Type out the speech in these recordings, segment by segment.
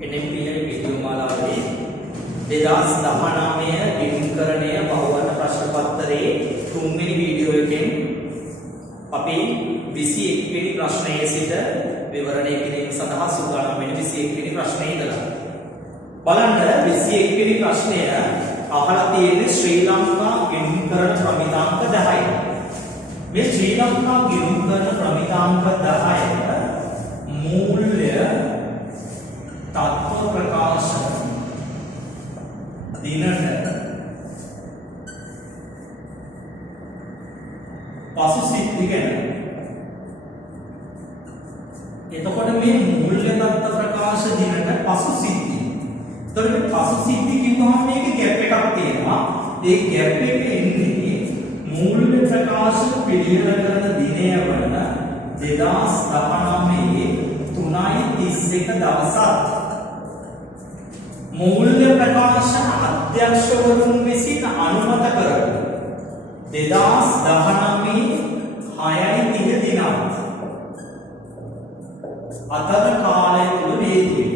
NMPI video මාලාවේ 2019 විමුක්තිකරණය බහුවර්ණ ප්‍රශ්න පත්‍රයේ 3 වෙනි වීඩියෝ එකෙන් අපි 21 වෙනි ප්‍රශ්නයේ සිට විවරණය කිරීම සඳහා සූදානම් වෙන 21 වෙනි ප්‍රශ්නේ ඉඳලා බලන්න 21 වෙනි ප්‍රශ්නය අහලා තියෙන්නේ ශ්‍රී ලංකා විමුක්තිකරණ ප්‍රමිතාංක 10යි. මේ ශ්‍රී ලංකා විමුක්තිකරණ ප්‍රමිතාංක 10 මූල්‍ය तत्व प्रकाश दिनट पशु सिद्धि ගැන එතකොට මේ මූල්‍ය තත්ත්ව ප්‍රකාශ දිනට පසු සිද්ධි. එතකොට මේ පසු සිද්ධි කියනවාම මේකේ ગેප් එකක් තියෙනවා. ඒ ગેප් එක එන්නේ මූල්‍ය ප්‍රකාශ පිළිවෙල කරන දිනය වන 2019 3:31 දවසත් මූල්‍ය ප්‍රකාශ අධ්‍යක්ෂවරුන් විසින් අනුමත කරන 2019 6:30 දිනත් අතර කාලය තුල වේදී.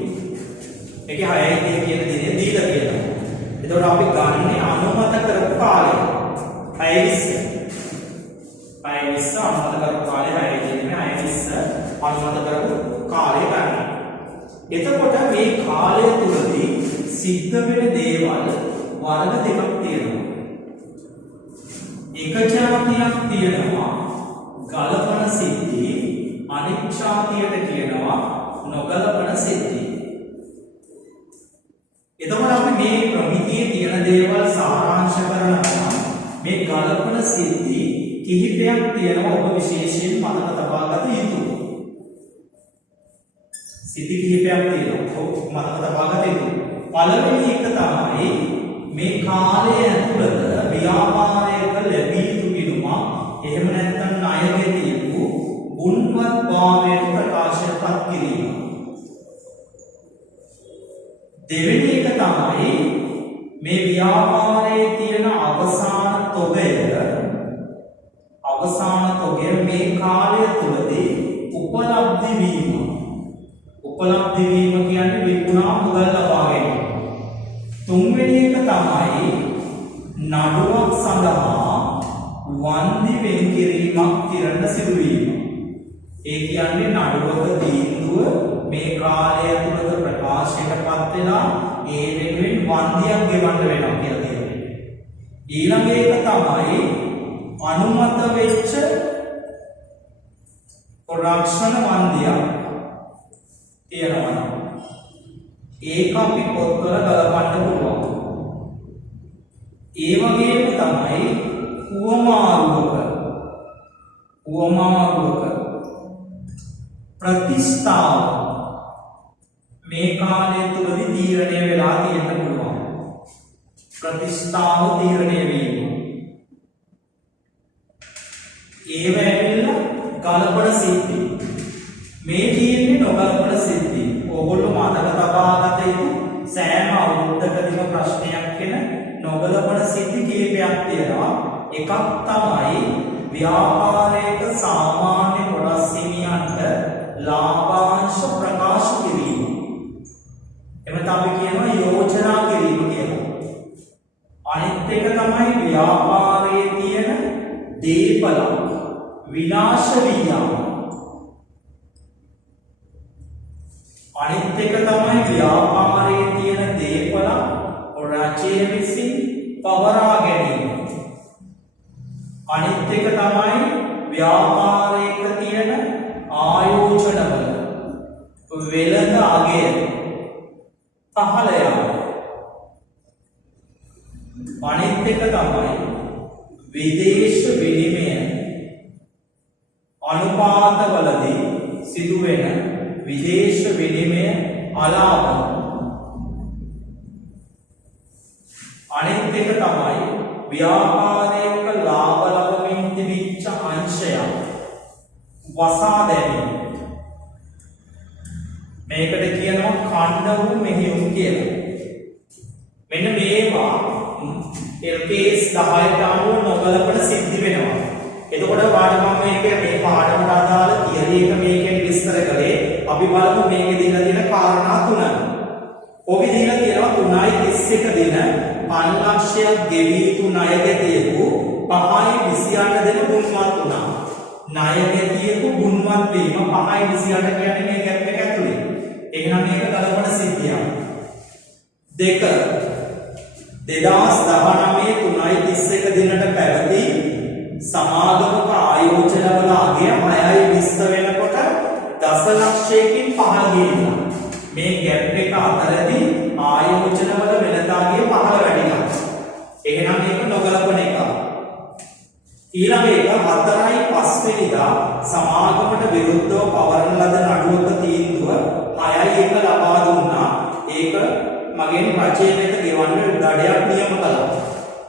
ඒකේ 6:30 කියන දිනේ දීලා තියෙනවා. එතකොට අපි ගන්නේ අනුමත කරපු කාලය 6:20 අනුමත කරපු කාලය 6:20 අනුමත කරපු කාලය ගන්න. එතකොට මේ කාලය තුලදී සිද්ධ වෙන දේවල් වර්ග දෙකක් තියෙනවා. එක જાතියක් තියෙනවා ගලපන සිද්ධි, අනෙක් જાතියට කියනවා නොගලපන සිද්ධි. එතකොට අපි මේ ප්‍රමිතියේ තියෙන දේවල් සාරාංශ කරනවා. මේ ගලපන සිද්ධි කිහිපයක් තියෙනවා ඔබ විශේෂයෙන් මතක තබා ගත යුතුයි. සිද්ධි කිහිපයක් තියෙනවා මතක තබා ගත යුතුයි. පළවෙනි එක තමයි මේ කාලය ඇතුළත ව්‍යාපාරයක ලැබී යුතු පිරුමක් එහෙම නැත්නම් ණය ගෙතියපු ගුණවත් භාවයට ප්‍රකාශයපත් කිරීම. දෙවෙනි එක තමයි මේ ව්‍යාපාරයේ තියෙන අවසාන තොගය මේ කාලය තුළදී උපලබ්ධි වීම. උපලබ්ධි වීම කියන්නේ විකුණා මුදල් ලබා ගැනීම. තුන්වෙනි එක තමයි නඩුවක් සඳහා වන්දි වෙන් කිරීමක් කිරණ සිදුවීම. ඒ කියන්නේ නඩුවක තීන්දුව මේ කාලය තුළත ප්‍රකාශයටපත් වෙලා ඒ වෙනුවෙන් වන්දියක් ගෙවන්න වෙනවා කියලා කියනවා. ඊළඟ එක තමයි අනුමත වෙච්ච රක්ෂණ වන්දියක් තියෙනවා. ඒක අපි පොත්වල ගලපන්න පුළුවන්. ඒ වගේම තමයි කුවමාරුවක ප්‍රතිස්ථාව මේ කාලය තුලදී තීරණය වෙලා තියෙන්න පුළුවන්. ප්‍රතිස්ථාව තීරණය වීම. ඒව ඇවිල්ලා ගලපන සිද්ධි. මේ තියෙන්නේ නොගලපන සිද්ධි. ඕගොල්ලෝ මතක තබා ගත යුතු සෑම අවුරුද්දකදීම ප්‍රශ්නයක් වෙන නොගලපන සිද්ධි කිහිපයක් තියෙනවා. එකක් තමයි ව්‍යාපාරයක සාමාන්‍ය කොටස් හිමියන්ට ලාභාංශ ප්‍රකාශ කිරීම. එමෙත අපි කියනවා යෝජනා කිරීම කියලා. අනිත් එක තමයි ව්‍යාපාරයේ තියෙන දේපල විනාශ වී යාම. අනිත් එක තමයි ව්‍යාපාරයේ තියෙන දේපල රජය විසින් පවරා ගැනීම. අනිත් එක තමයි ව්‍යාපාරයක තියෙන ආයෝජනවල වෙළඳ අගය පහළ යාම. අනිත් එක තමයි විදේශ විනිමය අනුපාතවලදී සිදුවෙන විදේශ විනිමය අලාභ. අනිත් එක තමයි ව්‍යාපාරයක ලාභ ලබමින් තිබිච්ච අංශයක් වසා දැමීම. මේකට කියනවා ඛණ්ඩ වූ මෙහෙයුම් කියලා. මෙන්න මේවා LPS 10ට අනුව නොගලපන සිද්ධි වෙනවා. එතකොට පාඩම මේ පාඩමට අදාළ තියරි එක මේකෙන් විස්තර කළේ. අපි බලමු මේකේ දීලා තියෙන කාරණා තුන. 5,00,000ක් ගෙවී යුතු ණයගැතියෙකු 5.28 දෙන ගුණවත් වුණා. ණයගැතියෙකු ගුණවත් වීම 5.28 කියන්නේ මේ ගැප් එක ඇතුලේ. එහෙනම් මේක ගලපන සිද්ධියක්. 2 2019 3.31 දිනට පැවති සමාගමක ආයෝජනවල අගය 6.20 වෙනකොට දසලක්ෂයකින් පහළ ගිහිල්ලා මේ ගැප් එක අතරදී ආයෝජනවල වෙනදාගේ පහළ වැඩිලා. එහෙනම් මේක නොගලපන එක. ඊළඟ එක 4.5 වෙනිදා සමාගමට විරුද්ධව පවරන ලද නඩුවක තීන්දුව 6.1 ලබා දුන්නා. ඒක මගෙන් රජය වෙත ගෙවන්න දඩයක් නියම කළා.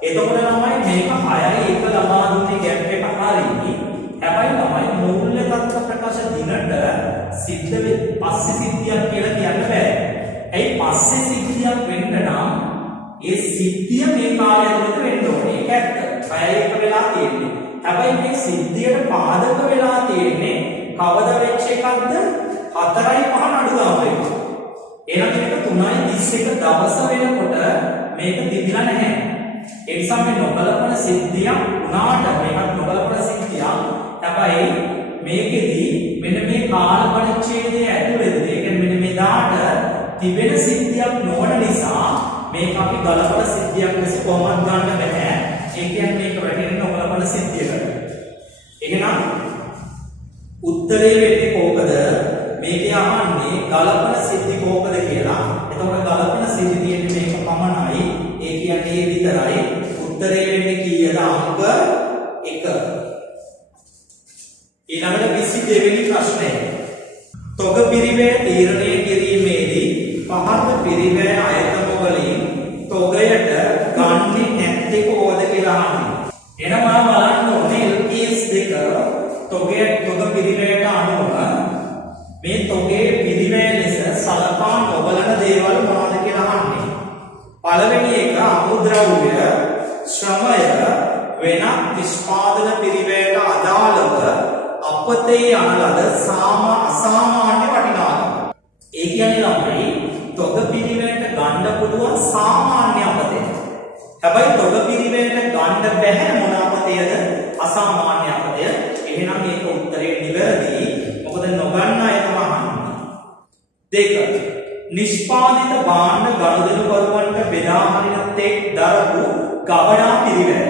එතකොට තමයි මේක 6.1 ලබා දුන්නේ ගැප් එක හරියි. හැබැයි තමයි මූල්‍ය තත්ත්ව ප්‍රකාශ දිනට සිද්ධ පස්සේ සිද්ධියක් කියලා කියන්න බෑ. ඒ පස්සේ සිද්ධියක් වෙන්න නම් ඒ සිද්ධිය මේ කාලය ඇතුළත වෙන්න ඕනේ. ඒක ඇත්ත. 6.1 වෙලා තියෙන්නේ. හැබැයි මේ සිද්ධියට පාදක වෙලා තියෙන්නේ කවද වෙච්ච එකක්ද? 4.5 නඩු දාපු එක. එහෙනම් මේක 3.31 දවස වෙනකොට මේක තිබිලා නැහැ. ඒ නිසා මේ නොබලපන සිද්ධියක් උනාට මේකත් නොබලපන සිද්ධියක්. හැබැයි මේකෙදි මෙන්න මේ කාල පරිච්ඡේදය ඇතුළතදී ඒ කියන්නේ මෙන්න මේ දාට තිබෙන සිද්ධියක් නොවන නිසා මේක අපි ගලපන සිද්ධියක් ලෙස කොහොමද ගන්න බෑ. ඒ කියන්නේ මේක වැටෙන්නේ නොබලපන සිද්ධියකට. එහෙනම් උත්තරේ වෙන්නේ කොහොමද? මේකේ අහන්නේ ගලපන සිද්ධි කොහොමද කියලා. එතකොට ගලපන සිද්ධි තියෙන්නේ මේක පමණයි. ඒ කියන්නේ ඒ විතරයි. උත්තරේ වෙන්නේ කීයද? අංක 1. ඊළඟට 22 වෙනි ප්‍රශ්නය. තොග පිරිවැය තීරණය කිරීමේදී පහත පිරිවැය අයතන වලින් තොගයට ගන්නේ නැත්තේ කොහොමද කියලා අහන්නේ. එහෙනම් මම බලන්න ඕනේ LPS දෙක තොග පිරිවැයට අනුව මේ තොගේ පිරිවැය ලෙස සලකා නොබලන දේවල් මොනවද කියලා අහන්නේ. පළවෙනි එක අමුද්‍රව්‍ය ශ්‍රමය වෙනත් නිෂ්පාදන පිරිවැයට අදාළව අපතේ යන ලද අසාමාන්‍ය වටිනාකම. ඒ කියන්නේ ළමයි තොග පිරිවැයට ගන්න පුළුවන් සාමාන්‍ය අපතේ. හැබැයි තොග පිරිවැයට ගන්න බැහැ මොන අපතේද? අසාමාන්‍ය අපතේ. එහෙනම් මේක උත්තරේ නිවැරදි. මොකද නොගන්න අය තමයි අහන්නේ. 2 නිෂ්පාදිත භාණ්ඩ ගනුදෙනුකරුවන්ට බෙදා හරින තෙක් දරපු ගබඩා පිරිවැය.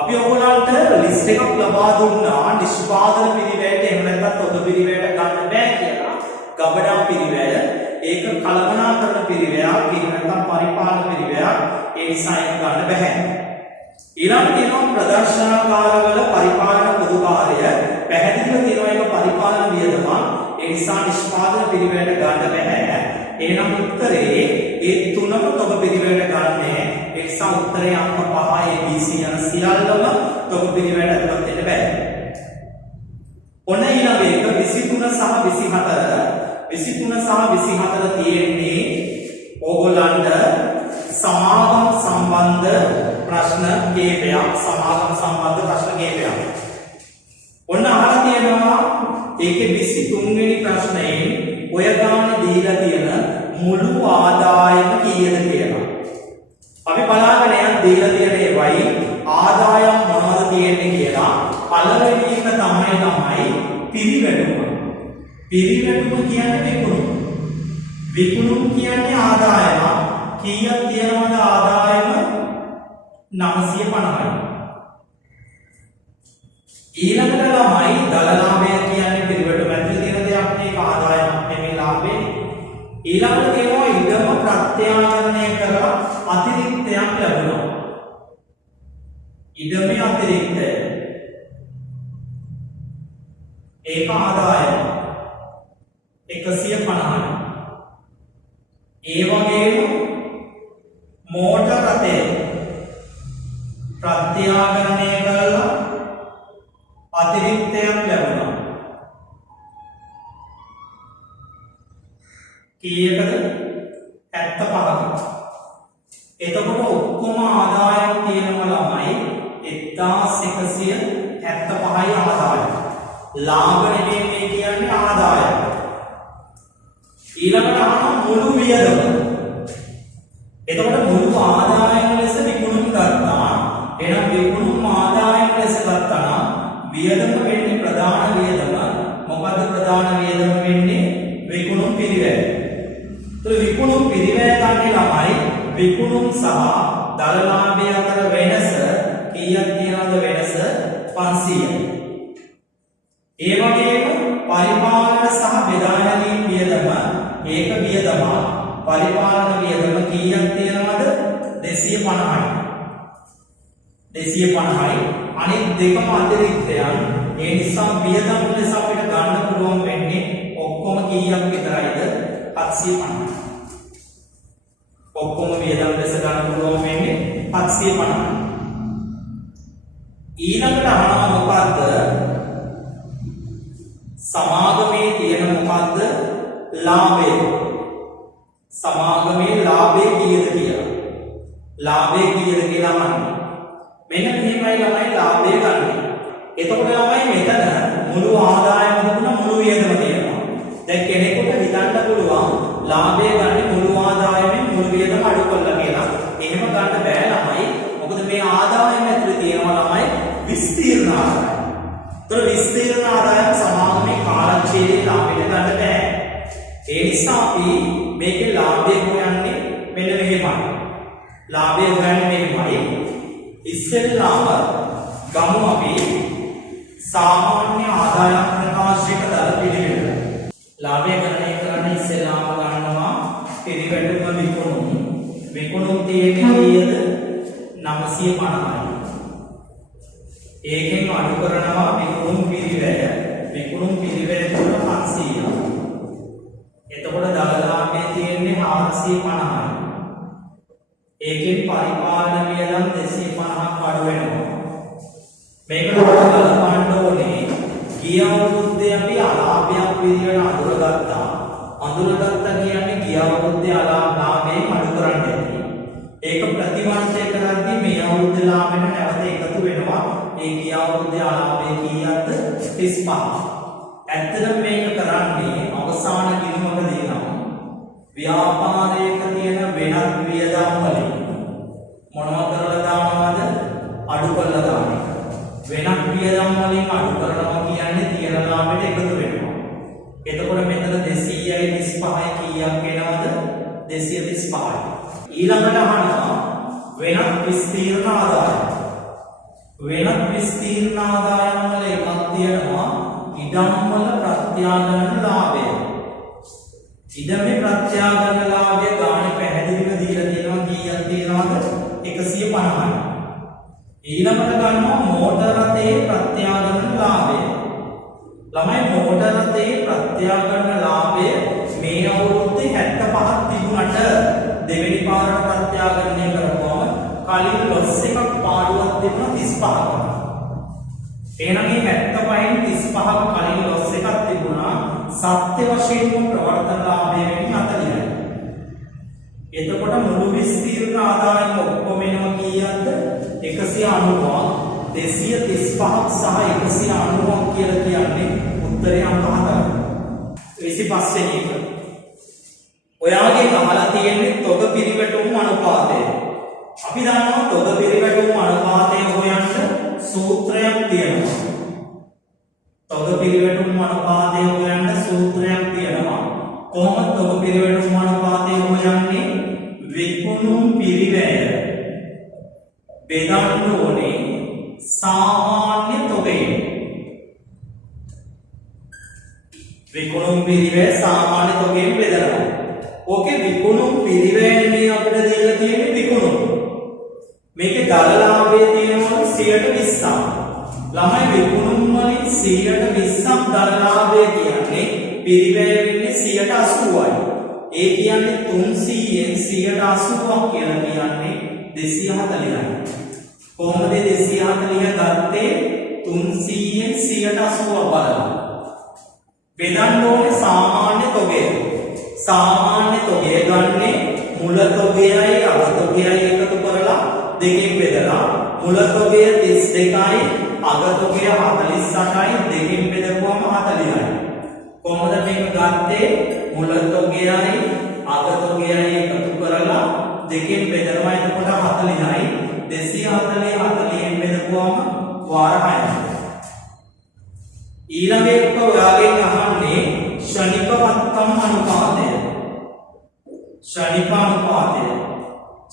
අපි ඔයගොල්ලන්ට ලිස්ට් එකක් ලබා දුන්නා නිෂ්පාදන පිරිවැයට එහෙම නැත්නම් තොග පිරිවැයට ගන්න බෑ කියලා. ගබඩා පිරිවැය ඒක කළමනාකරන පිරිවැයක්, එහෙම නැත්නම් පරිපාලන පිරිවැයක්. ඒ නිසා ඒක ගන්න බෑ. ඊළඟ තියෙනවා ප්‍රදර්ශනාකාරවල පරිපාලන පොදු කාර්ය. පැහැදිලිව තියෙනවා ඒක පරිපාලන වියදමක්. ඒ නිසා නිෂ්පාදන පිරිවැයට ගන්න බෑ. එහෙනම් උත්තරේ ඒ තුනම තොග පිරිවැයට ගන්නෑ. ඒ නිසා උත්තරේ අංක 5 ABC යන සියල්ලම තොග පිරිවැයට ඇතුළත් වෙන්න බෑ. ඔන්න ඊළඟ එක 23 සහ 24. 23 සහ 24 තියෙන්නේ ඕගොල්ලන්ට සමාගම් සම්බන්ධ ප්‍රශ්න කීපයක්. සමාගම් සම්බන්ධ ප්‍රශ්න කීපයක්. ඔන්න අහලා තියෙනවා ඒකේ 23 වෙනි ප්‍රශ්නයෙන් ඔය ගාන දීලා තියෙන මුළු ආදායම කීයද කියලා. අපි බලාගෙන යන දීලා තියෙන ඒවයි ආදායම් මොනවද තියෙන්නේ කියලා. පළවෙනි එක තමයි පිරිවැඩුම. පිරිවැඩුම කියන්නේ විකුණුම. විකුණුම කියන්නේ ආදායම. කීයක් තියෙනවද ආදායම? 950යි. ඊළඟට ළමයි දල ලාභය කියන්නේ පිරිවැඩුම ඇතුළේ තියෙන දෙයක්. මේක ආදායමක් නෙමෙයි ලාභේ. ඊළඟට තියෙනවා ඉඩම ප්‍රත්‍යාකරණය කරලා අතිරික්තයක් ලැබුණා. ඉඩමේ අතිරික්තය ඒක ආදායම 150යි. ඒ වගේම මෝටර රථය ප්‍රත්‍යාකරණය කරලා අතිරික්තයක් ලැබුණා. කීයකද? 75ක. එතකොට ඔක්කොම ආදායම් තියෙනවා ළමයි 1175යි ආදායම. ලාභ නෙමෙයි මේ කියන්නේ ආදායම. ඊළඟට අහන මුළු වියදම. එතකොට මුළු ආදායම ලෙස විකුණුම් ගත්තා. එහෙනම් විකුණුම් ආදායම ලෙස ගත්තා නම් වියදම වෙන්නේ ප්‍රධාන වියදම. මොකද ප්‍රධාන වියදම වෙන්නේ විකුණුම් පිරිවැය. તો විකුණුම් පිරිවැය ගන්න ළමයි විකුණුම් සහ දල ලාභය අතර වෙනස කීයක් තියනවද වෙනස 500යි. ඒ වගේම පරිපාලන සහ බෙදා හැරීම් වියදම ඒක වියදම පරිපාලන වියදම කීයක් තියනවද 250යි. 250යි අනිත් දෙකම අතිරික්තයන්. ඒ නිසා වියදම් ලෙස අපිට ගන්න පුළුවන් වෙන්නේ ඔක්කොම කීයක් විතරයිද 750යි. ඔක්කොම වියදම් ලෙස ගන්න පුළුවන් වෙන්නේ 750යි. ඊළඟට අහනවා මොකද්ද? සමාගමේ තියෙන මොකද්ද? ලාභය. සමාගමේ ලාභය කීයද කියලා. ලාභය කීයද කියලා අහන්නේ. මෙන්න මෙහෙමයි ළමයි ලාභය ගන්න. එතකොට ළමයි මෙතන මුළු ආදායම දුන්න මුළු වියදම තියෙනවා. දැන් කෙනෙකුට හිතන්න පුළුවන් ලාභය ගන්න මුළු ආදායමෙන් මුළු වියදම අඩු කරලා කියලා. එහෙම ගන්න බෑ ළමයි. මොකද මේ ආදායම ඇතුලේ තියෙනවා ළමයි විස්තීර්ණ ආදායම. ඒතර විස්තීර්ණ ආදායම සමාගමේ කාලච්ඡේදයේ ලාභයට ගන්න බෑ. ඒ නිසා අපි මේකේ ලාභය හොයන්නේ මෙන්න මෙහෙමයි. ලාභය හොයන්නේ මෙහෙමයි. ඉස්සෙල්ලාම ගමු අපි සාමාන්‍ය ආදායම් ප්‍රකාශයක දල පිළිවෙල. ලාභය ගණනය කරන්න ඉස්සෙල්ලාම ගන්නවා පිරිවැටුම විකුණුම්. විකුණුම් තියෙන්නේ කීයද? 950යි. ඒකෙන් අඩු කරනවා විකුණුම් පිරිවැය. විකුණුම් පිරිවැය තුන 500යි. එතකොට දල ලාභය තියෙන්නේ 450යි. ඒකෙන් පරිපාලන වියදම් 250ක් අඩු වෙනවා. මේකට බලපන්න ඕනේ ගිය අවුරුද්දේ අපි අලාභයක් විදියට අඳුරගත්තා. අඳුරගත්තා කියන්නේ ගිය අවුරුද්දේ අලාභයෙන් අඩු කරන්න ඇති. ඒක ප්‍රතිවර්ෂය කරද්දී මේ අවුරුද්දේ ලාභෙට නැවත එකතු වෙනවා. ඒ ගිය අවුරුද්දේ අලාභය කීයක්ද? 35. ඇත්තටම මේක කරන්නේ අවසාන ගිණුමකදී නම් ව්‍යාපාරයක තියෙන වෙනත් වියදම් වලින් මොනවා කරලා දානවද? අඩු කරලා දානවා. වෙනත් වියදම් වලින් අඩු කරනවා කියන්නේ තියෙන ලාභයට එකතු වෙනවා. එතකොට මෙතන 235යි කීයක් එනවද? 235යි. ඊළඟට අහනවා වෙනත් විස්තීර්ණ ආදායම. වෙනත් විස්තීර්ණ ආදායම් වල එකක් තියෙනවා ඉඩම් වල ප්‍රත්‍යාගමන ලාභය. ඉඩමේ ප්‍රත්‍යාගමන ලාභය ගානේ පැහැදිලිව දීලා තියෙනවා කීයක් තියෙනවද? 150යි. ඊළඟට ගන්නවා මෝටර රථයේ ප්‍රත්‍යාගමන ලාභය. ළමයි මෝටර රථයේ ප්‍රත්‍යාගමන ලාභය මේ අවුරුද්දේ 75ක් තිබුණාට දෙවෙනි පාරට ප්‍රත්‍යාගමනය කරපුවම කලින් ලොස් එකක් පාඩුවක් තිබුණා 35ක්. එහෙනම් මේ 75න් 35ක කලින් ලොස් එකක් තිබුණා සත්‍ය වශයෙන්ම ප්‍රවර්තන ලාභය වෙන්නේ 40යි. එතකොට මුළු විස්තීර්ණ ආදායම ඔක්කොම එනවා කීයක්ද? 190ක් 235ක් සහ 190ක් කියලා කියන්නේ උත්තරේ අංක 4යි. 25 වෙනි එක. ඔයාගේ අහලා තියෙන්නේ තොග පිරිවැටුම් අනුපාතය. අපි දන්නවා තොග පිරිවැටුම් අනුපාතය හොයන්න සූත්‍රයක් තියෙනවා. තොග පිරිවැටුම් අනුපාතය හොයන්න සූත්‍රයක් තියෙනවා. කොහොමද තොග පිරිවැටුම් අනුපාතය හොයන්නේ? විකුණුම් පිරිවැය බෙදන්න ඕනේ සාමාන්‍ය තොගයෙන්. විකුණුම් පිරිවැය සාමාන්‍ය තොගයෙන් බෙදනවා. ඕකේ විකුණුම් පිරිවැයනේ අපිට දෙන්න තියෙන්නේ විකුණුම්. මේකේ දල ලාභය තියෙනවා 120ක්. ළමයි විකුණුම් වලින් 120ක් දල ලාභය කියන්නේ පිරිවැය වෙන්නේ 180යි. ඒ කියන්නේ 300ෙන් 180ක් කියලා කියන්නේ 240යි. කොහොමද 240 ගත්තේ? 300ෙන් 180ක් බලලා. බෙදන්න ඕනේ සාමාන්‍ය තොගය. සාමාන්‍ය තොගය ගන්නේ මුල තොගයයි අග තොගයයි එකතු කරලා දෙකෙන් බෙදලා මුල තොගය 32යි අග තොගය 48යි දෙකෙන් බෙදපුවම 40යි. කොහොමද මේක ගත්තේ? මුල තොගයයි අග තොගයයි එකතු කරලා දෙකෙන් බෙදනවා එතකොට 40යි 240 40න් බෙදපුවම වාර 6යි. ඊළඟ එක ඔයාගෙන් අහන්නේ ශනික වත්කම් අනුපාතය. ශනික අනුපාතය.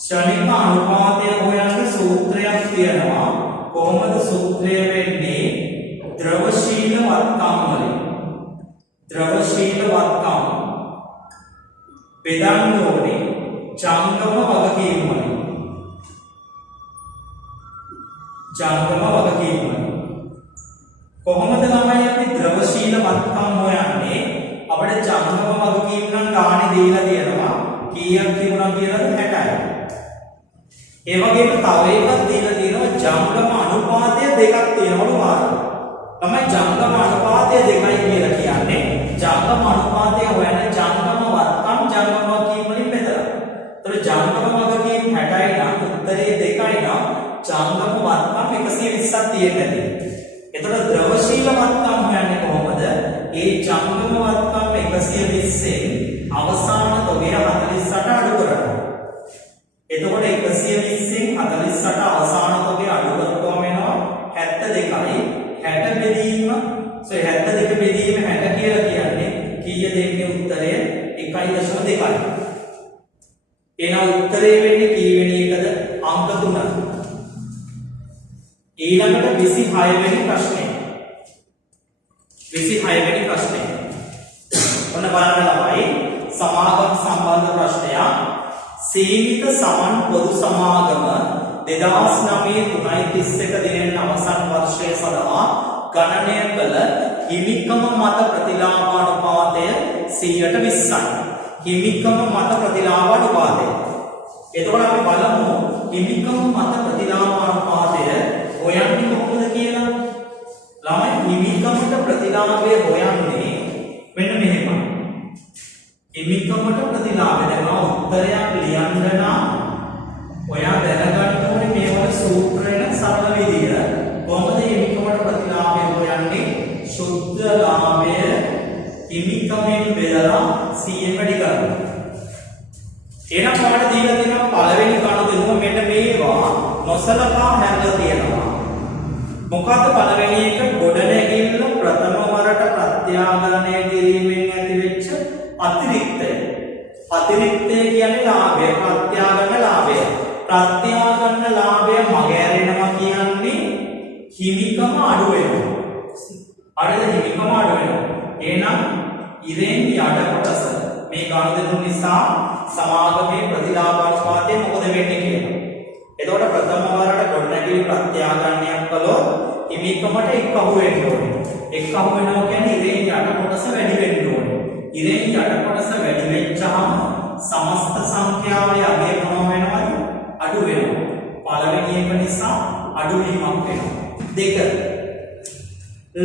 ශනික අනුපාතය හොයන්න සූත්‍රයක් තියෙනවා. කොහොමද සූත්‍රය වෙන්නේ? ද්‍රවශීල වත්කම් වලින්. ද්‍රවශීල වත්කම් බෙදන්න ඕනේ ජංගම වගකීම් වලින්. ජංගම වගකීම් වලින්. කොහොමද ළමයි අපි ද්‍රවශීල වත්කම් හොයන්නේ? අපිට ජංගම වගකීම් නම් ගානේ දීලා තියෙනවා. කීයක් තිබුණා කියලාද? 60යි. ඒ වගේම තව එකක් දීලා තියෙනවා ජංගම අනුපාතය දෙකක් තියෙනවලු වාර. තමයි ජංගම අනුපාතය දෙකයි කියලා කියන්නේ. ජංගම අනුපාතය හොයන්නේ ජංගම වත්කම් ජංගම වගකීම් වලින් බෙදලා. ඒතර ජංගම වගකීම් 60යි නම් උත්තරේ 2යි නම් ජංගම වත්කම් 120ක් තියෙන්නේ. එතකොට ද්‍රවශීල වත්කම් හොයන්නේ කොහොමද? ඒ ජංගම වත්කම් 120න් අවසාන තොගය 48 අඩු කරනවා. එතකොට 120න් 48 අවසාන තොගය අඩු කරපුවම එනවා 72යි. 60 බෙදීම 72 බෙදීම 60 කියලා කියන්නේ කීයද ඒකේ උත්තරය? 1.2යි. එහෙනම් උත්තරේ වෙන්නේ කීවෙනි එකද? අංක 3. ඊළඟට 26 වෙනි ප්‍රශ්නේ. 26 වෙනි ප්‍රශ්නේ. ඔන්න බලන්න ළමයි සමාගම සම්බන්ධ ප්‍රශ්නයක්. සීමිත සමන් පොදු සමාගම 2009 3.31 දිනෙන් අවසන් වර්ෂය සඳහා ගණනය කළ හිමිකම මත ප්‍රතිලාභ අනුපාතය 120යි. හිමිකම මත ප්‍රතිලාභ අනුපාතය. එතකොට අපි බලමු හිමිකම මත ප්‍රතිලාභ අනුපාතය හොයන්නේ කොහොමද කියලා. ළමයි හිමිකමට ප්‍රතිලාභය හොයන්නේ මෙන්න මෙහෙමයි. හිමිකමට ප්‍රතිලාභය දැන් උත්තරයක් ලියන්න නම් ඔයා දැනගන්න ඕනේ මේ වගේ සූත්‍රයෙන් සරල විදිය. කොහොමද හිමිකමට ප්‍රතිලාභය හොයන්නේ? සුද්ධ ලාභය හිමිකමෙන් බෙදලා 100ෙන් වැඩි කරනවා. එහෙනම් ඔයාලට දීලා තියෙනවා පළවෙනි කණු දෙනුම මෙන්න මේවා නොසලකා හැරලා තියෙනවා. මොකද්ද පළවෙනි එක? ගොඩනැගිල්ල ප්‍රථම වරට ප්‍රත්‍යාගණනය කිරීමෙන් ඇතිවෙච්ච අතිරික්තය. අතිරික්තය කියන්නේ ලාභය, ප්‍රත්‍යාගන්න ලාභය. ප්‍රත්‍යාගන්න ලාභය මගහැරෙනවා කියන්නේ හිමිකම අඩු වෙනවා. අරද හිමිකම අඩු වෙනවා. එහෙනම් ඉරෙන් යට කොටස මේ ගනුදෙනු නිසා සමාගමේ ප්‍රතිලාභ අනුපාතය මොකද වෙන්නේ කියලා. එතකොට ප්‍රථම වරට ගොඩනැගිලි ප්‍රත්‍යාගන්නයක් කළොත් හිමිකමට එක් අහු වෙන්න ඕනේ. එක් අහු වෙනවා කියන්නේ ඉරෙන් යට කොටස වැඩි වෙන්න ඕනේ. ඉරෙන් යට කොටස වැඩි වෙච්චාම සමස්ත සංඛ්‍යාවේ අගය මොනවා වෙනවද? අඩු වෙනවා. පළවෙනි එක නිසා අඩු වීමක් වෙනවා. දෙක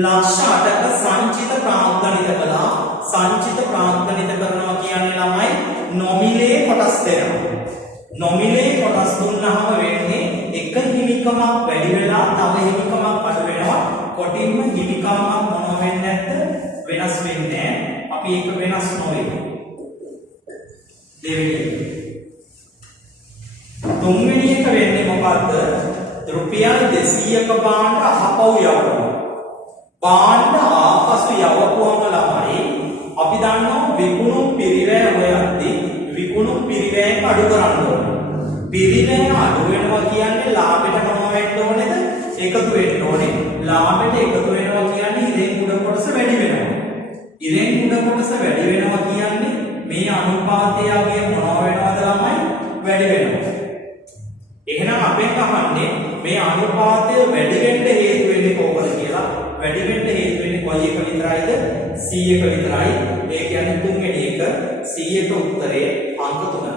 ලක්ෂ 8ක සංචිත ප්‍රාග්ධනිත කළා. සංචිත ප්‍රාග්ධනිත කරනවා කියන්නේ ළමයි නොමිලේ කොටස් දෙනවා. නොමිලේ කොටස් දුන්නාම වෙන්නේ එක හිමිකමක් වැඩි වෙලා තව හිමිකමක් අඩු වෙනවා. කොටින්ම හිමිකමක් මොනවා වෙන්නේ නැද්ද? වෙනස් වෙන්නේ නැහැ. අපි ඒක වෙනස් නොවේ. දෙවෙනි තුන්වෙනි එක වෙන්නේ මොකද්ද? රුපියල් 200ක භාණ්ඩ අහපව් යවනවා. භාණ්ඩ ආපසු යවපුවම ළමයි අපි දන්නවා විකුණු පිරිවැය හොයද්දී විකුණු පිරිවැය අඩු කරන්න ඕනේ. පිරිවැය අඩු වෙනවා කියන්නේ ලාභයට මොනවා වෙන්න ඕනේද? එකතු වෙන්න ඕනේ. ලාභයට එකතු වෙනවා කියන්නේ ඉරෙන් උඩ කොටස වැඩි වෙනවා. ඉරෙන් උඩ කොටස වැඩි වෙනවා කියන්නේ මේ අනුපාතයගේ මොනවා වෙනවද ළමයි? වැඩි වෙනවා. එහෙනම් අපෙන් අහන්නේ මේ අනුපාතය වැඩි වෙන්න හේතු වෙන්නේ කොහොමද කියලා. වැඩි වෙන්න හේතු වෙන්නේ කොයි එක විතරයිද? 100ක විතරයි. ඒ කියන්නේ තුන්වෙනි එක 100ක උත්තරේ අංක 3.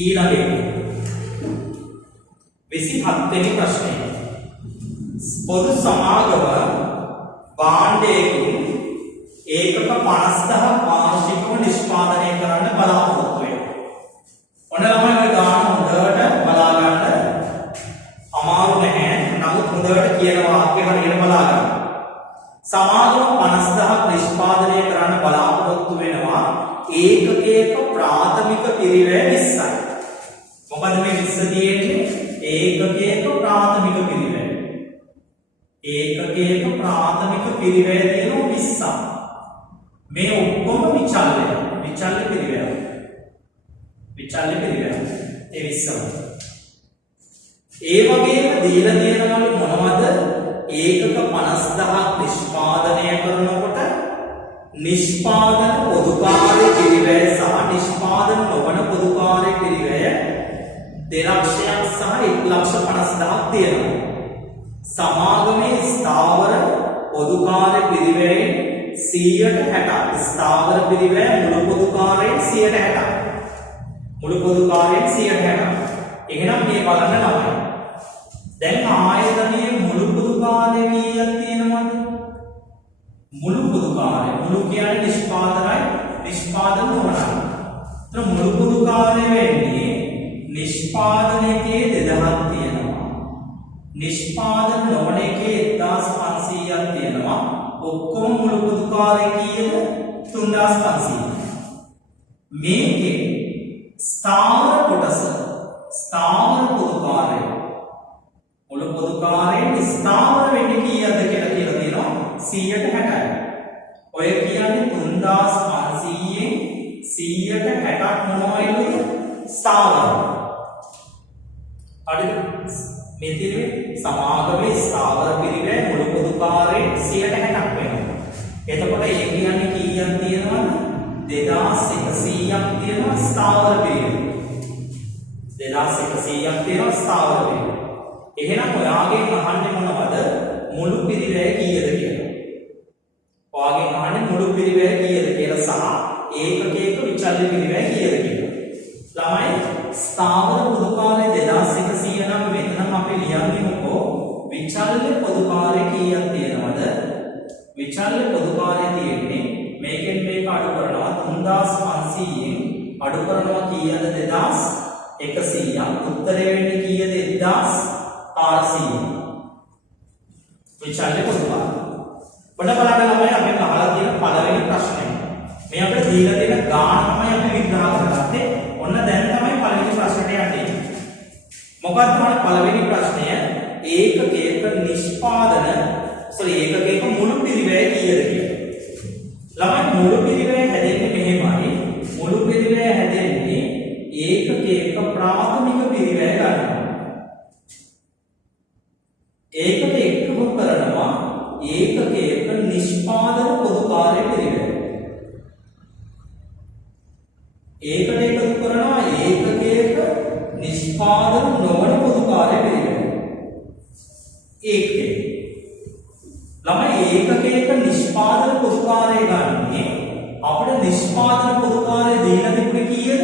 ඊළඟ එක 27 වෙනි ප්‍රශ්නය. පොදු සමාගම භාණ්ඩයකින් ඒකක 50000ක් වාර්ෂිකව නිෂ්පාදනය කරන්න බලාපොරොත්තු වෙනවා. ඔන්න ළමයි ඔය ගාන හොඳට බලා ගන්න. අමාරු නැහැ. නමුත් හොඳට කියන වාක්‍ය හරියට බලා ගන්න. සමාගම 50000ක් නිෂ්පාදනය කරන්න බලාපොරොත්තු වෙනවා. ඒකකයක ප්‍රාථමික පිරිවැය 20යි. මොකද මේ 20 තියෙන්නේ ඒකකයක ප්‍රාථමික පිරිවැය. ඒකකයක ප්‍රාථමික පිරිවැය තියෙනවා 20ක්. මේ ඔක්කොම විචල්්‍ය පිරිවැය. විචල්්‍ය පිරිවැය ඒ 20ම. ඒ වගේම දීලා තියෙනවලු මොනවද? ඒකක 50000ක් නිෂ්පාදනය කරනකොට නිෂ්පාදන පොදුකාර්ය පිරිවැය සහ නිෂ්පාදන නොවන පොදුකාර්ය පිරිවැය 2,00,000ක් සහ 1,50,000ක් තියෙනවා. සමාගමේ ස්ථාවර පොදුකාර්ය පිරිවැයෙන් 160ක් ස්ථාවර පිරිවැය මුළු පොදුකාර්යයෙන් 160ක්. මුළු පොදුකාර්යයෙන් 160ක්. එහෙනම් මේ බලන්න ළමයි. දැන් ආයතනයේ මුළු පොදුකාර්ය කීයක් තියෙනවද? මුළු පොදුකාර්ය මුළු කියන්නේ නිෂ්පාදනයි නිෂ්පාදන නොවනයි. එතන මුළු පොදුකාර්ය වෙන්නේ නිෂ්පාදනයේ 2000ක් තියෙනවා. නිෂ්පාදන නොවන එකේ 1500ක් තියෙනවා. ඔක්කොම මුළු පොදුකාර්ය කීයද? 3500. මේකේ ස්ථාවර කොටස ස්ථාවර පොදුකාර්ය මුළු පොදුකාර්යයෙන් ස්ථාවර වෙන්නේ කීයද කියලා තියෙනවා 160යි. ඔය කියන්නේ 3500න් 160ක් මොනවයිද? ස්ථාවර. හරිද? මේ තියෙන්නේ සමාගමේ ස්ථාවර පිරිවැය මුළු පොදුකාර්යයෙන් 160ක් වෙනවා. එතකොට ඒ කියන්නේ කීයක් තියෙනවද? 2100ක් තියෙනවා ස්ථාවර පිරිවැය. 2100ක් තියෙනවා ස්ථාවර පිරිවැය. එහෙනම් ඔයාගෙන් අහන්නේ මොනවද? මුළු පිරිවැය කීයද කියලා. ඔයාගෙන් අහන්නේ මුළු පිරිවැය කීයද කියලා සහ ඒකකයක විචල්්‍ය පිරිවැය කීයද කියලා. ළමයි ස්ථාවර පොදුකාර්ය 2100 නම් මෙතනම අපි ලියන්නේ මොකෝ? විචල්්‍ය පොදුකාර්ය කීයක් තියෙනවද? විචල්්‍ය පොදුකාර්ය තියෙන්නේ මේකෙන් මේක අඩු කරනවා 3500න් අඩු කරනවා කීයද? 2100ක්. උත්තරේ වෙන්නේ කීයද? 1400. විචල්්‍ය පොදුකාර්ය. ඔන්න බලන්න ළමයි අපි අහලා තියෙන පළවෙනි ප්‍රශ්නේ. මේ අපිට දීලා තියෙන ගාන තමයි අපි විග්‍රහ කරගත්තේ. ඔන්න දැන් තමයි පළවෙනි ප්‍රශ්නට යන්නේ. මොකක්ද පළවෙනි ප්‍රශ්නය? ඒකකයක ඒකකයක මුළු පිරිවැය කීයද කියලා. ළමයි මුළු පිරිවැය හැදෙන්නේ මෙහෙමයි. මුළු පිරිවැය හැදෙන්නේ ඒකකයක ප්‍රාථමික පිරිවැය ගන්නවා. ඒකක එකතු කරනවා ඒකකයක නිෂ්පාදන පොදුකාර්ය පිරිවැය. ඒකට එකතු කරනවා ඒකකයක නිෂ්පාදන නොවන පොදුකාර්ය පිරිවැය. ඒකේ ළමයි ඒකකයක නිෂ්පාදන පොදුකාර්ය ගන්නේ අපිට නිෂ්පාදන පොදුකාර්ය දීලා තිබුණේ කීයද?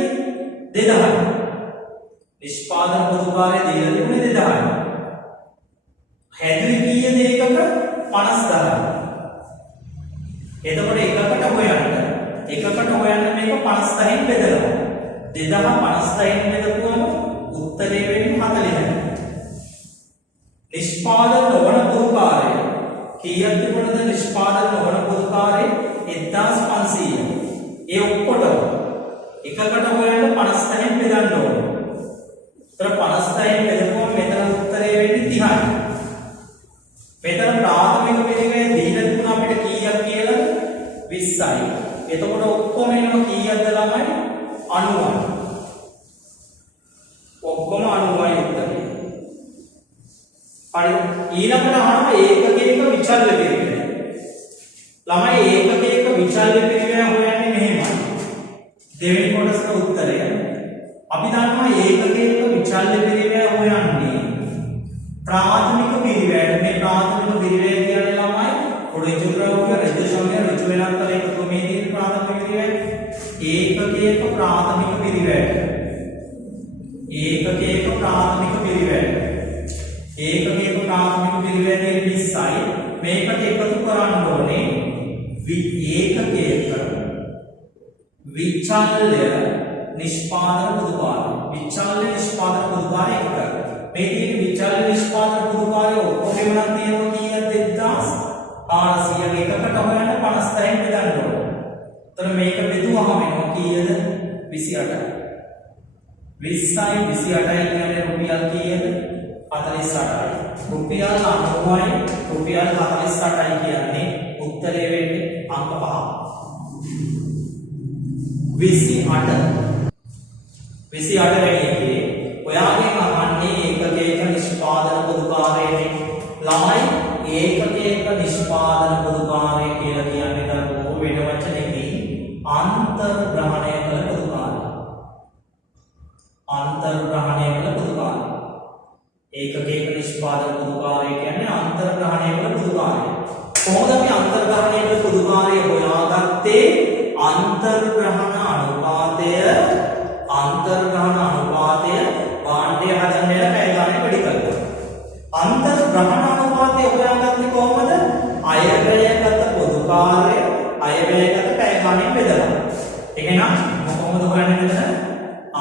2000යි. නිෂ්පාදන පොදුකාර්ය දීලා තිබුණේ 2000යි. හැදුවේ කීයද ඒකක? 50000යි. එතකොට එකකට හොයන්න මේක 50න් බෙදනවා. 2000 50න් බෙදපුවම උත්තරේ වෙන්නේ 40යි. නිෂ්පාදන නොවන පොදුකාර්ය කීයක් තිබුණද? නිෂ්පාදන නොවන පොදුකාර්ය 1500යි. ඒ ඔක්කොටම එකකට හොයන්න 50න් බෙදන්න ඕනේ. ඒතර 50න් බෙදපුවම මෙතන උත්තරේ වෙන්නේ 30යි. මෙතන ප්‍රාථමික පිරිවැය දීලා තිබුණා අපිට කීයක් කියලා? 20යි. එතකොට ඔක්කොම එනවා කීයක්ද ළමයි? 90යි. ඔක්කොම 90යි උත්තරේ. හරි. ඊළඟට අහනවා ඒකකයක විචල්්‍ය පිරිවැය. ළමයි ඒකකයක විචල්්‍ය පිරිවැය හොයන්නේ මෙහෙමයි. දෙවෙනි කොටසට උත්තරය. අපි දන්නවා ඒකකයක විචල්්‍ය පිරිවැය හොයන්නේ ප්‍රාථමික පිරිවැයට. මේ ප්‍රාථමික පිරිවැය කියන්නේ ළමයි ඍජු ද්‍රව්‍ය ඍජු සංඛ්‍ය ඍජු වෙනස්කම් එකතු මේ තියෙන ප්‍රාථමික පිරිවැය. ඒකකයක ප්‍රාථමික පිරිවැය. ඒකකයක ප්‍රාථමික පිරිවැය. ඒකකයක ප්‍රාථමික පිරිවැය 20යි. මේකට එකතු කරන්න ඕනේ ඒකකයක විචල්්‍ය නිෂ්පාදන පොදුකාර්ය. විචල්්‍ය නිෂ්පාදන පොදුකාර්ය 1. මේ තියෙන විචල්්‍ය නිෂ්පාදන පොදුකාර්ය ඔක්කොම නම් තියෙනවා කීයද? 1400. එකකට හොයන්න 50න් බෙදන්න ඕනේ. එතන මේක බෙදුවම වෙනවා කීයද 28යි 20යි 28යි කියන්නේ රුපියල් කීයද 48යි රුපියල් 90යි රුපියල් 48යි කියන්නේ උත්තරේ වෙන්නේ අංක 5 28 වෙනි එකේ ඔයාගෙන් අහන්නේ ඒකකයක නිෂ්පාදන පොදුකාරයනේ ළමයි ඒකකයක නිෂ්පාදන පොදුකාරය කියලා කියන්නේ දරුවෝ වෙන වචනයකින් අන්තර්ග්‍රහණය කළ පොදුකාරය අන්තර්ග්‍රහණය කළ පොදුකාරය ඒකකයක නිෂ්පාදන පොදුකාරය කියන්නේ අන්තර්ග්‍රහණය කළ පොදුකාරය කොහොමද මේ අන්තර්ග්‍රහණය කළ පොදුකාරය හොයාගත්තේ අන්තර්ග්‍රහණ අනුපාතය භාණ්ඩය හදන්න යන පැය ගානේ වැඩි කරලා අන්තර්ග්‍රහණ අනුපාතය හොයාගන්නේ කොහොමද අයවැයගත පොදුකාරය අයවැයගත පැය ගානේ බෙදලා එහෙනම් කොහොමද හොයන්නේ මෙතන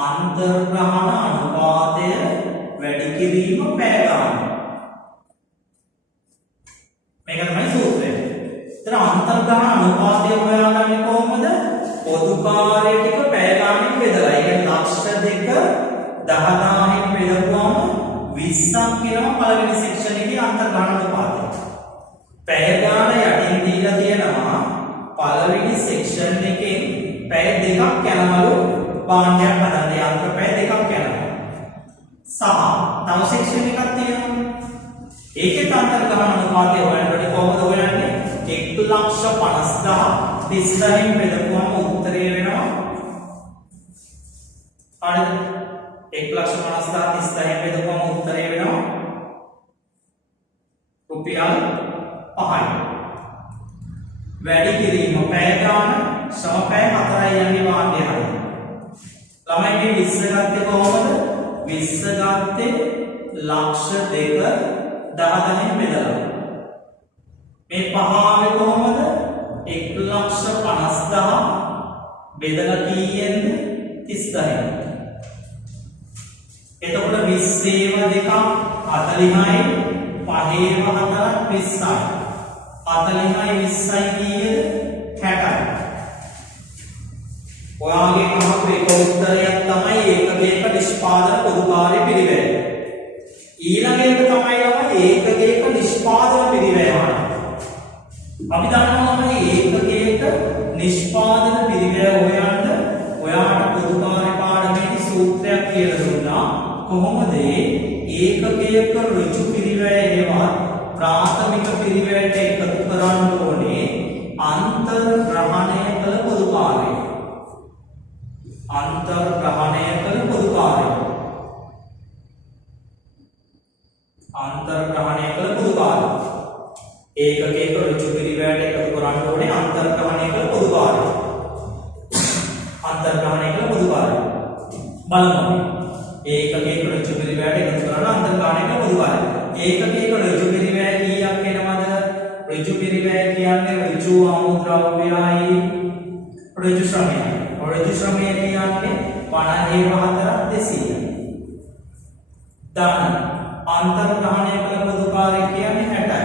අන්තර්ග්‍රහණ අනුපාතය වැඩි කිරීම පැය ගාන මේක තමයි සූත්‍රය. එතන අන්තර්ග්‍රහණ අනුපාතය හොයාගන්නේ කොහොමද? පොදුකාරය ටික පැය ගානෙන් බෙදලා. ඒ කියන්නේ ලක්ෂ දෙක 10000න් බෙදපුවම 20ක් කියනවා පළවෙනි සෙක්ෂන් එකේ අන්තර්ග්‍රහණ අනුපාතය. පැය ගාන යටින් දීලා තියෙනවා පළවෙනි සෙක්ෂන් එකෙන් පැය දෙකක් යනවලු භාණ්ඩයක් හදන්න යන්ත්‍ර පැය දෙකක් යනවා. සහ තව සෙක්ෂන් එකක් තියෙනවා. ඒකේ අන්තර්ග්‍රහණ අනුපාතය හොයනකොට කොහොමද හොයන්නේ? 1,50,000 30න් බෙදපුවම උත්තරය වෙනවා. හරිද? 1,50,000 30න් බෙදපුවම උත්තරය වෙනවා රුපියල් 5යි. වැඩි කිරීම පැය ගාන සම පැය 4යි යන්නේ භාණ්ඩය හරියට. ළමයි මේ 20 ගත්තේ කොහොමද? 20 ගත්තේ ලක්ෂ දෙක 10,000න් බෙදලා. මේ පහාවේ කොහොමද? 1,50,000 බෙදලා කීයෙන්ද? 30යි. එතකොට 20 දෙකක් 40යි 5 4ක් 20යි. 40යි 20යි කීයද? 60යි. ඔයාගේ අහපු එක උත්තරයක් තමයි ඒකකයක නිෂ්පාදන පොදුකාරය පිළිවෙල. ඊළඟ එක තමයි ඒකකයක නිෂ්පාදන පිළිවෙල. අපි දන්නවා මේ ඒකකයක නිෂ්පාදන පිළිවෙල හොයන්න ඔයාට පොදුකාරය පාඩමේදී සූත්‍රයක් කියලා දුන්නා. කොහොමද ඒකකයක ඍජු පිළිවෙල ඒවා ප්‍රාථමික පිළිවෙලට එකතු කරන්න ඕනේ අන්තර්ග්‍රහණය කළ පොදුකාරය. අන්තර්ග්‍රහණය කළ පොදුකාරය. අන්තර්ග්‍රහණය කළ පොදුකාරය. ඒකකයක ඍජු පිළිවෙලට එකතු කරන්න ඕනේ අන්තර්ග්‍රහණය කළ පොදුකාරය. අන්තර්ග්‍රහණය කළ පොදුකාරය. බලමු. ඒකකයක ඍජු පිළිවෙලට එකතු කරන අන්තර්ග්‍රහණය කළ පොදුකාරය. ඒකකයක ඍජු පිළිවෙල කීයක් වෙනවද? ඍජු පිළිවෙල කියන්නේ ඍජු අමුද්‍රව්‍යයයි ඍජු ශ්‍රමයයි. ඍජු ශ්‍රමය කියන්නේ 50 200. අන්තර්ග්‍රහණය කළ පොදුකාරය කියන්නේ 60යි.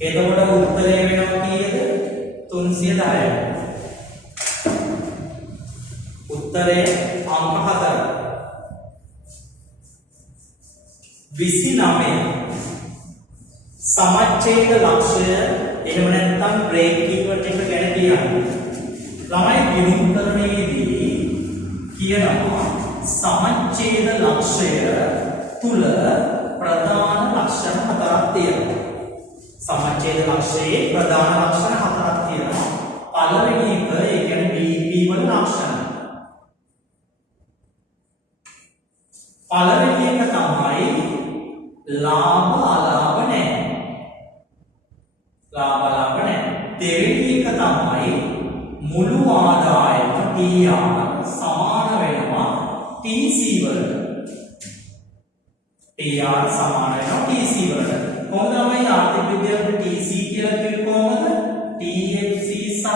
එතකොට උත්තරය වෙනවා කීයද? 310යි. උත්තරේ අංක 4. 29 සමච්ඡේද ලක්ෂය එහෙම නැත්නම් බ්‍රේක් කීවර්ඩ් එක ගැන කියන්නේ. ළමයි විමුක්තරණයේදී කියනවා සමච්ඡේද ලක්ෂය තුල ප්‍රධාන ලක්ෂණ 4ක් තියෙනවා. සමච්ඡේද ලක්ෂයේ ප්‍රධාන ලක්ෂණ 4ක් තියෙනවා. පළවෙනි එක ඒ කියන්නේ BP වල ලක්ෂණ. පළවෙනි එක තමයි ලාභ අලාභ නැහැ. ලාභ අලාභ නැහැ. දෙවෙනි එක තමයි මුළු ආදායම TR සමාන වෙනවා TC වලට. TR සමාන වෙනවා TC වලට. කොහොමද මේ ආර්ථික විද්‍යාවේ TC කියලා කිව්වේ කොහොමද? TFC සහ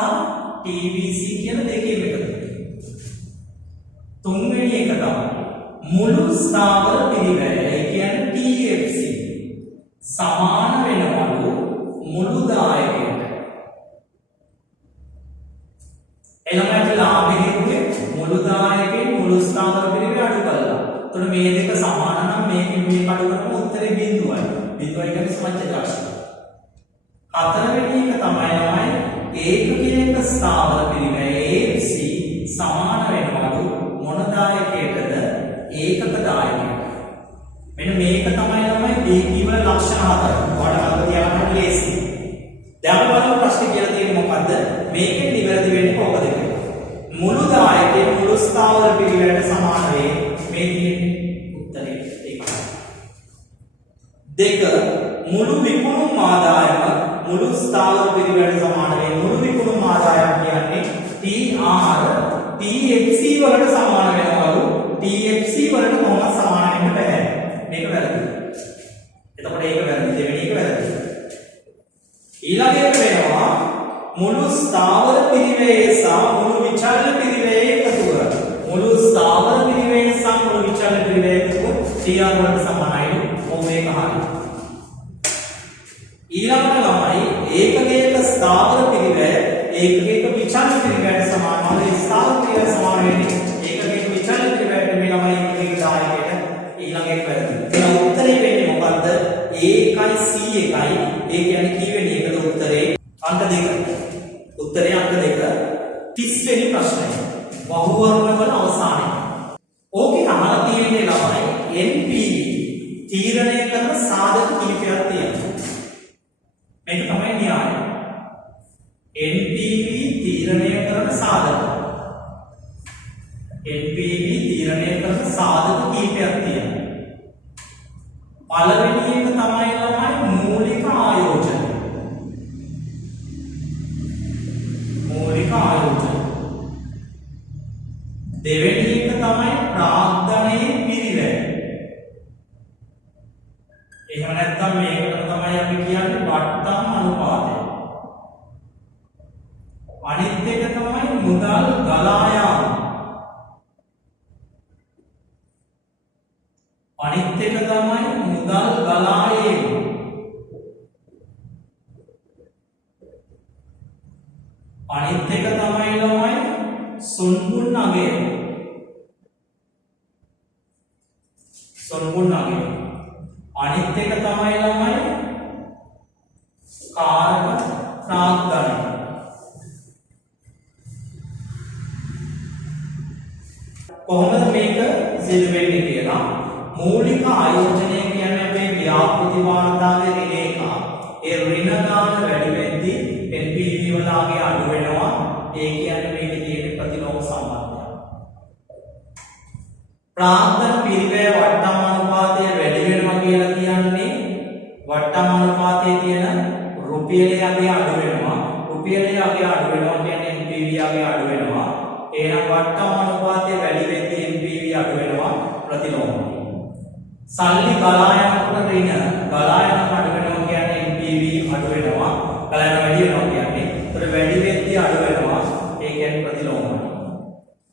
TVC කියලා දෙකේම එකතු. තුන්වෙනි එක තමයි මුළු ස්ථාවර පිරිවැය. ඒ කියන්නේ TFC සමාන වෙනවලු මුළු දායකයට. එහෙනම් අපි ලාභෙ හිතුවේ මුළු දායකයෙන් මුළු ස්ථාවර පිරිවේ අඩු කළා. එතකොට මේ දෙක සමාන නම් මේකෙන් මේක අඩු කරනම උත්තරේ බිඳුවයි. බිඳුවයි කියන්නේ සමච්ඡ දර්ශනය. හතරවෙනි එක තමයි ඒකකයක ස්ථාවර පිරිවේ ABC සමාන වෙනවලු මොන දායකයකටද ඒකක දායකයට. මෙන්න මේක තමයි BQ වල ලක්ෂණ හතර. ඔයාලට මතක තියාගන්න ලේසි. දැන් අපි බලමු ප්‍රශ්නේ කියලා තියෙන්නේ මොකද්ද? මේකෙන් නිවැරදි වෙන්නේ කොහොමද කියලා. මුළු දායකයේ මුළු ස්ථාවර පිරිවැයට සමාන වේ. මේ තියෙන්නේ උත්තරේ ඒකයි. දෙක මුළු විකුණුම් ආදායම මුළු ස්ථාවර පිරිවැයට සමාන වේ. මුළු විකුණුම් ආදායම කියන්නේ TR TFC වලට සමාන වෙනවලු. TFC වලට කොහොමද සමාන වෙන්න බෑ. මේක වැරදි. එතකොට ඒක වැරදි. දෙවෙනි එක වැරදි. ඊළඟ එක වෙනවා මුළු ස්ථාවර පිරිවැයේ සහ මුළු විචල්්‍ය පිරිවැයේ එකතුව. මුළු ස්ථාවර පිරිවැයේ සහ මුළු විචල්්‍ය පිරිවැයේ එකතුව TR වලට සමානයි. ඔව් මේක හරියි. ඊළඟට ළමයි ඒකකයක ස්ථාවර පිරිවැය ඒකකයක විචල්්‍ය පිරිවැයට සමානවල ස්ථාවර පිරිවැය සමාන වෙන්නේ ඒකකයක විචල්්‍ය පිරිවැයට මේ ළමයි ඒකකයක දායකයට ඊළඟ එක වැරදි. එහෙනම් උත්තරේ වෙන්නේ මොකද්ද? A1 C1. ඒ කියන්නේ කීවෙනි එකද උත්තරේ? අංක 2. උත්තරේ අංක 2. 30 වෙනි ප්‍රශ්නය. බහුවර්ණ වල අවසානය. ඕකේ අහලා තියෙන්නේ ළමයි NPV තීරණය කරන සාධක කිහිපයක් තියෙනවා. මේක තමයි න්‍යාය. NPV තීරණය කරන සාධක. NPV තීරණය කරන සාධක කිහිපයක් තියෙනවා. පළවෙනි එක තමයි ළමයි මූලික ආයෝජන. මූලික ආයෝජන. දෙවෙනි එක තමයි ප්‍රාග්ධනයේ පිරිවැය. එහෙම නැත්නම් මේකට තමයි අපි කියන්නේ වට්ටම් අනුපාතය. අනිත් එක තමයි මුදල් ගලා යාම. අනිත් එක තමයි මුදල් ගලා ඒම. අනිත් එක තමයි ළමයි සොන්බුන් අගය. සොන්බුන් අගය. අනිත් එක තමයි ළමයි කාරක ප්‍රාග්ධනය. කොහොමද මේක සිදු වෙන්නේ කියලා මූලික ආයෝජනය කියන්නේ අපේ ව්‍යාපෘති වාර්තාවේ ඍණ එක. ඒ ඍණ ගාන වැඩි වෙද්දී NPV වලගේ අඩු වෙනවා. ඒ කියන්නේ මේකේ තියෙන ප්‍රතිලෝම සම්බන්ධය. ප්‍රාග්ධන පිරිවැය වට්ටම් අනුපාතය වැඩි වෙනවා කියලා කියන්නේ වට්ටම් අනුපාතයේ තියෙන රුපියලේ අගේ අඩු වෙනවා. රුපියලේ අගේ අඩු වෙනවා කියන්නේ NPV අගේ අඩු වෙනවා. එහෙනම් වට්ටම් අනුපාතය වැඩි වෙද්දී NPV අඩු වෙනවා ප්‍රතිලෝමයි. සල්ලි ගලා යනකොට ඍණ ගලා යන අඩු වෙනවා කියන්නේ NPV අඩු වෙනවා. ගලා යන වැඩි වෙනවා කියන්නේ. ඒතර වැඩි වෙද්දී අඩු වෙනවා. ඒ කියන්නේ ප්‍රතිලෝමයි.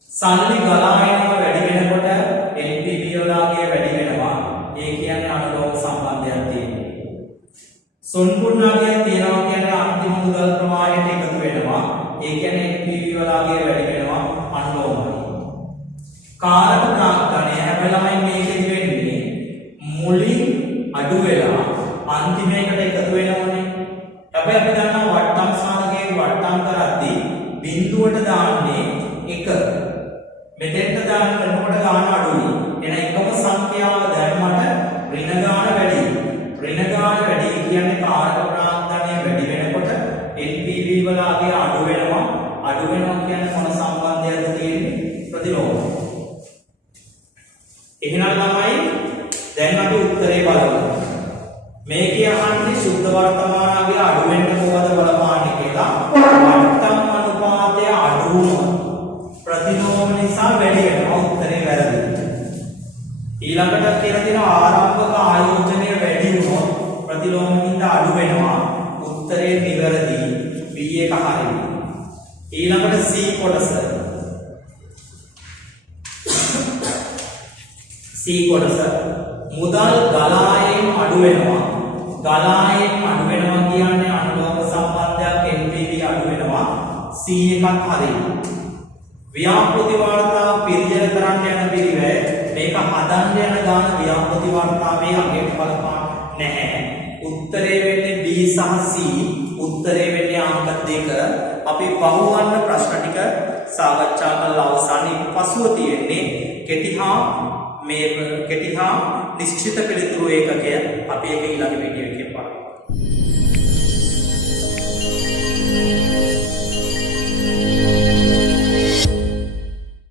සල්ලි ගලා යනවා වැඩි වෙනකොට NPV වලගේ වැඩි වෙනවා. ඒ කියන්නේ අනුලෝම සම්බන්ධයක් තියෙනවා. සොන්පුර්ණාගය තියනවා කියන්නේ අන්තිම මුදල් ප්‍රමාණයට එකතු වෙනවා. ඒ කියන්නේ NPV වලගේ වැඩි වෙනවා අනුලෝමයි. කාරක ප්‍රාග්ධනය හැබැයි මේකෙදි වෙන්නේ මුලින් අඩු වෙලා අන්තිමයකට එකතු වෙනවනේ. හැබැයි අපි දන්නවා වට්ටම් සාධකයේ වට්ටම් කරද්දී බිඳුවට දාන්නේ 1. මෙතෙන්ට දානකොට ගාන අඩුයි. එන එකම සංඛ්‍යාව දැම්මට ඍණ ගාන වැඩි. ඍණ ගාන වැඩි කියන්නේ කාරක ප්‍රාග්ධනය වැඩි වෙනකොට NPV වලගේ අඩු වෙනවා. අඩු වෙනවා කියන්නේ මොන සම්බන්ධයක්ද තියෙන්නේ? ප්‍රතිලෝම. එහෙනම් ළමයි දැන් අපි උත්තරේ බලමු. මේකේ අහන්නේ සුද්ධ වර්තමානගේ අඩු වෙන්න කොහොමද බලපාන්නේ කියලා. වට්ටම් අනුපාතය අඩු වුණොත් ප්‍රතිලෝම නිසා වැඩි වෙනවා. උත්තරේ වැරදි. ඊළඟට කියලා තියෙනවා ආරම්භක ආයෝජනය වැඩි වුණොත් ප්‍රතිලෝමකින්ද අඩු වෙනවා. උත්තරේ නිවැරදි. B එක හරියි. ඊළඟට C කොටස. C කොටස මුදල් ගලායෙන් අඩු වෙනවා. ගලායෙන් අඩු වෙනවා කියන්නේ අනුලෝම සම්බන්ධයක් NPV අඩු වෙනවා. C එකක් හරියි. ව්‍යාපෘති වාර්තා පිළියෙල කරන්න යන පිළිවෙල මේක හදන්න යන ගාන ව්‍යාපෘති වාර්තාවේ අගයට බලපාන නැහැ. උත්තරේ වෙන්නේ B සහ C. උත්තරේ වෙන්නේ අංක 2. අපි බහුවර්ණ ප්‍රශ්න ටික සාකච්ඡා කරලා අවසානයේ පසුව තියෙන්නේ කෙටි හා නිශ්චිත පිළිතුරු ඒකකය. අපි ඒක ඊළඟ වීඩියෝ එකේ බලමු.